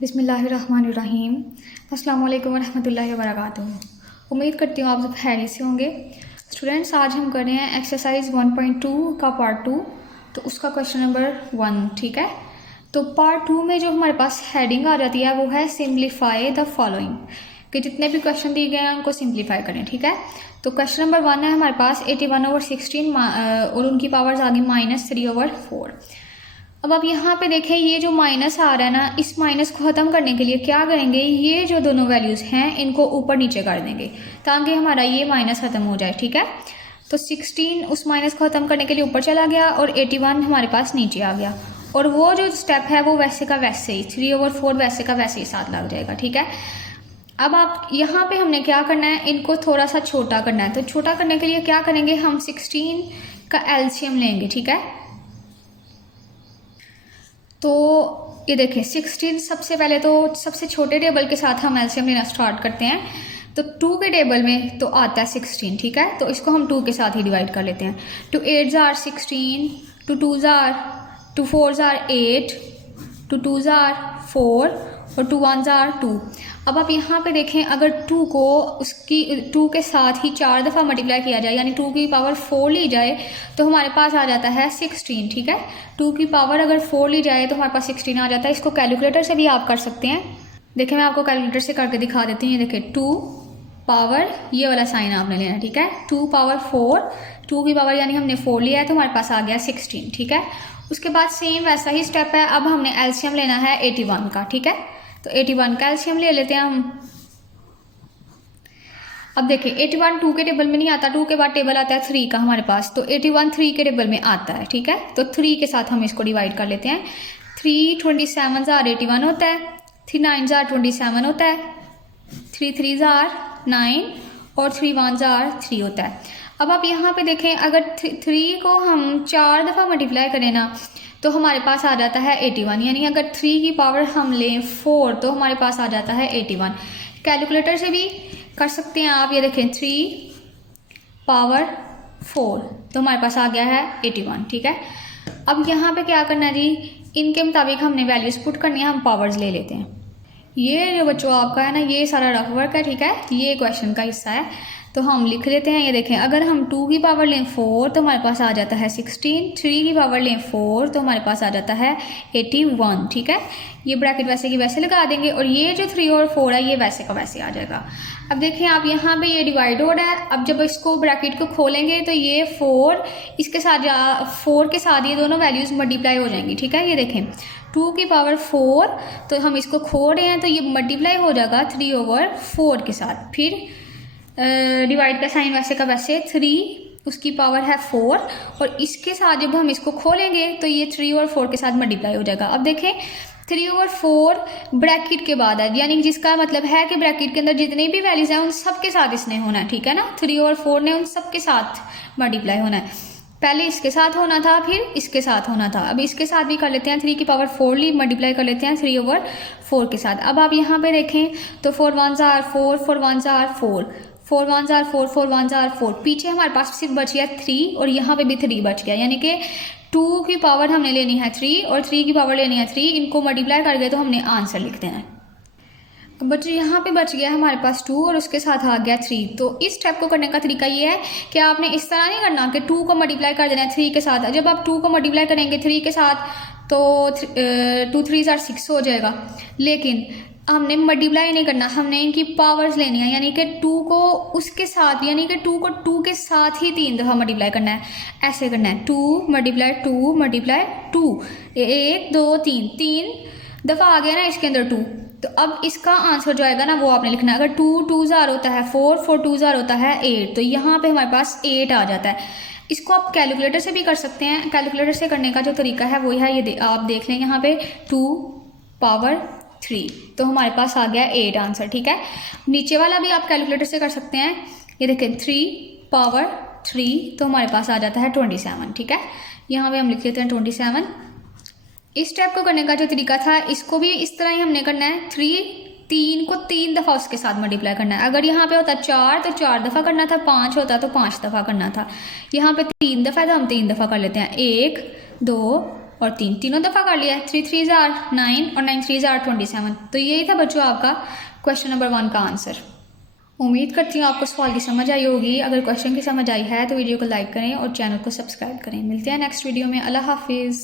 बिस्मिल्लाहिर्रहमानिर्रहीम। अस्सलाम वालेकुम वरहमतुल्लाहि वबरकातुहू। उम्मीद करती हूँ आप सब खैरियत से होंगे। स्टूडेंट्स, आज हम कर रहे हैं एक्सरसाइज 1.2 का पार्ट 2, तो उसका क्वेश्चन नंबर 1। ठीक है, तो पार्ट 2 में जो हमारे पास हेडिंग आ जाती है वो है सिम्प्लीफाई द फॉलोइंग, कि जितने भी क्वेश्चन दिए गए हैं उनको सिंप्लीफाई करें। ठीक है, तो क्वेश्चन नंबर 1 है हमारे पास 81/16 और उनकी पावर्स आ गई -3/4। अब आप यहाँ पे देखें, ये जो माइनस आ रहा है ना, इस माइनस को ख़त्म करने के लिए क्या करेंगे, ये जो दोनों वैल्यूज़ हैं इनको ऊपर नीचे कर देंगे ताकि हमारा ये माइनस ख़त्म हो जाए। ठीक है, तो 16 उस माइनस को ख़त्म करने के लिए ऊपर चला गया और 81 हमारे पास नीचे आ गया, और वो जो स्टेप है वो वैसे का वैसे ही 3/4 वैसे का वैसे ही साथ लग जाएगा। ठीक है, अब आप यहाँ पे हमने क्या करना है, इनको थोड़ा सा छोटा करना है। तो छोटा करने के लिए क्या करेंगे, हम 16 का एलसीएम लेंगे। ठीक है, तो ये देखें 16 सबसे पहले तो सबसे छोटे टेबल के साथ हम एलसीएम लेना स्टार्ट करते हैं। तो 2 के टेबल में तो आता है 16। ठीक है, तो इसको हम 2 के साथ ही डिवाइड कर लेते हैं। 2 8s are 16, 2 2s are 2 4s are 8, 2 2s are 4 और 2 1s are 2। अब आप यहाँ पे देखें, अगर 2 को उसकी 2 के साथ ही 4 दफ़ा मल्टीप्लाई किया जाए यानी 2 की पावर 4 ली जाए तो हमारे पास आ जाता है 16। ठीक है, 2 की पावर अगर 4 ली जाए तो हमारे पास 16 आ जाता है। इसको कैलकुलेटर से भी आप कर सकते हैं। देखिए, मैं आपको कैलकुलेटर से करके दिखा देती हूँ। ये देखिए, 2 पावर, ये वाला साइन आपने लेना। ठीक है, 2 पावर 4, 2 की पावर यानी हमने 4 लिया है तो हमारे पास आ गया 16। ठीक है, उसके बाद सेम वैसा ही स्टेप है। अब हमने एलसीएम लेना है 81 का। ठीक है, तो 81 का एलसीएम ले लेते हैं हम। अब देखिए 81 2 के टेबल में नहीं आता, 2 के बाद टेबल आता है 3 का हमारे पास, तो 81 3 के टेबल में आता है। ठीक है, तो 3 के साथ हम इसको डिवाइड कर लेते हैं। 3 27s are 81 होता है, 3 9s are 27 होता है, 3 3s are 9 और 3 1s are 3 होता है। अब आप यहाँ पे देखें, अगर 3 को हम 4 दफ़ा मल्टीप्लाई करें ना तो हमारे पास आ जाता है 81, यानी अगर 3 की पावर हम लें 4 तो हमारे पास आ जाता है 81। कैलकुलेटर से भी कर सकते हैं आप। ये देखें 3 पावर 4 तो हमारे पास आ गया है 81। ठीक है, अब यहाँ पे क्या करना है जी, इनके मुताबिक हमने वैल्यूज पुट करनी है। हम पावर्स ले लेते हैं। ये जो बच्चों आपका है ना, ये सारा रफ वर्क है। ठीक है, ये क्वेश्चन का हिस्सा है तो हम लिख लेते हैं। ये देखें, अगर हम 2 की पावर लें 4 तो हमारे पास आ जाता है 16, 3 की पावर लें 4 तो हमारे पास आ जाता है 81। ठीक है, ये ब्रैकेट वैसे की वैसे लगा देंगे और ये जो 3 और 4 है ये वैसे का वैसे आ जाएगा। अब देखें आप, यहाँ पे ये डिवाइड हो रहा है। अब जब इसको ब्रैकेट को खोलेंगे तो ये 4 इसके साथ 4 के साथ ये दोनों वैल्यूज़ मल्टीप्लाई हो जाएंगी। ठीक है, ये देखें 2 की पावर 4 तो हम इसको खो रहे हैं तो ये मल्टीप्लाई हो जाएगा 3/4 के साथ। फिर डिवाइड का साइन वैसे का वैसे, 3 उसकी पावर है 4 और इसके साथ जब हम इसको खोलेंगे तो ये 3 और 4 के साथ मल्टीप्लाई हो जाएगा। अब देखें 3/4 ब्रैकेट के बाद है, यानी जिसका मतलब है कि ब्रैकेट के अंदर जितनी भी वैल्यूज हैं उन सब के साथ इसने होना है। ठीक है ना, 3/4 ने उन सब के साथ मल्टीप्लाई होना है। पहले इसके साथ होना था, फिर इसके साथ होना था। अब इसके साथ भी कर लेते हैं, 3 की पावर 4 ली, मल्टीप्लाई कर लेते हैं 3/4 के साथ। अब आप यहाँ पे देखें तो 4 1s are 4, 4 1s are 4, 4 1s are 4, 4 1s are 4। पीछे हमारे पास सिर्फ बच गया 3 और यहाँ पे भी 3 बच गया, यानी कि 2 की पावर हमने लेनी है 3 और 3 की पावर लेनी है 3। इनको मल्टीप्लाई कर गए तो हमने आंसर लिख देना है। अब बच्चे यहाँ पे बच गया हमारे पास 2 और उसके साथ आ गया 3। तो इस स्टेप को करने का तरीका ये है कि आपने इस तरह नहीं करना कि 2 को मल्टीप्लाई कर देना है 3 के साथ। जब आप 2 को मल्टीप्लाई करेंगे 3 के साथ तो 2 3s are 6 हो जाएगा, लेकिन हमने मल्टीप्लाई नहीं करना, हमने इनकी पावर्स लेनी है। यानी कि 2 को उसके साथ, यानी कि 2 को 2 के साथ ही 3 दफ़ा मल्टीप्लाई करना है। ऐसे करना है, 2 मल्टीप्लाई 2 मल्टीप्लाई 2, 1 2 3, 3 दफ़ा आ गया ना इसके अंदर 2। तो अब इसका आंसर जो आएगा ना वो आपने लिखना है। अगर 2 2s are होता है 4, 4 2s are होता है 8, तो यहाँ पे हमारे पास 8 आ जाता है। इसको आप कैलकुलेटर से भी कर सकते हैं। कैलकुलेटर से करने का जो तरीका है वो है, ये आप देख लें यहाँ पे 2 पावर 3 तो हमारे पास आ गया 8 आंसर। ठीक है, नीचे वाला भी आप कैलकुलेटर से कर सकते हैं। ये देखें 3 पावर 3 तो हमारे पास आ जाता है 27। ठीक है, यहाँ पे हम लिख लेते हैं 27। इस स्टेप को करने का जो तरीका था, इसको भी इस तरह ही हमने करना है। 3 को 3 दफ़ा उसके साथ मल्टीप्लाई करना है। अगर यहाँ पे होता 4 तो 4 दफ़ा करना था, 5 होता तो 5 दफ़ा करना था। यहाँ पे 3 दफ़ा है तो हम 3 दफ़ा कर लेते हैं। 1 2 और 3 तीनों दफ़ा कर लिया है। 3 3 ज़ार 9 और 9 3 ज़ार 27। तो यही था बच्चों आपका क्वेश्चन नंबर 1 का आंसर। उम्मीद करती हूँ आपको सवाल की समझ आई होगी। अगर क्वेश्चन की समझ आई है तो वीडियो को लाइक करें और चैनल को सब्सक्राइब करें। मिलते हैं नेक्स्ट वीडियो में। अल्लाह हाफिज़।